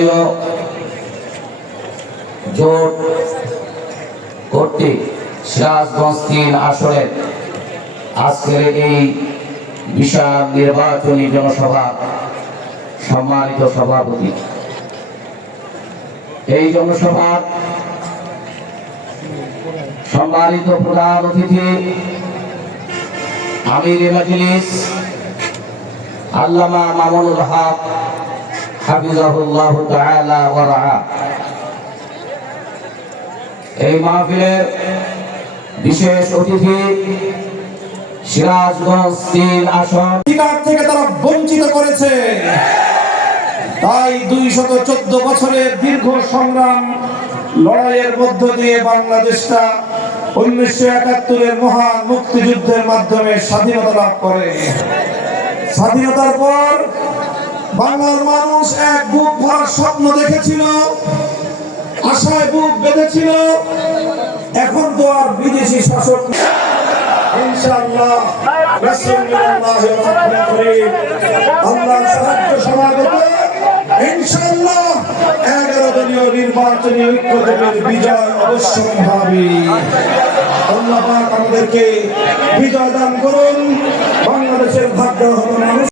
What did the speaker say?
দলীয় জোট কর্তৃক সিরাজগঞ্জ ৩ আসনের আজকের এই বিশাল নির্বাচনী জনসভার সম্মানিত সভাপতি, এই জনসভার সম্মানিত প্রধান অতিথি আমির মাজলিস আল্লামা মামুনুল হক হাফিজাহুল্লাহ তাআলা ওয়া রাআ। এই মাহফিলের বিশেষ অতিথি সিরাজগঞ্জ ৩ আসন থেকে তারা বঞ্চিত করেছে। তাই ২১৪ বছরের দীর্ঘ সংগ্রাম লড়াইয়ের মধ্য দিয়ে বাংলাদেশটা ১৯৭১-এর মহান মুক্তিযুদ্ধের মাধ্যমে স্বাধীনতা লাভ করে। স্বাধীনতার পর বাংলার মানুষ এক বুক ভরা স্বপ্ন দেখেছিল, আশায় বুক বেঁধেছিল। এখন তো আর বিদেশি শাসক ইনশাআল্লাহ আল্লাহর সাহায্য সমাগত ইনশাআল্লাহ 11 দলীয় নির্বাচনী ঐক্যজোটের বিজয় অবশ্যই হবে। আল্লাহ পাক আমাদেরকে বিজয় দান করুন। বাংলাদেশের ভাগ্য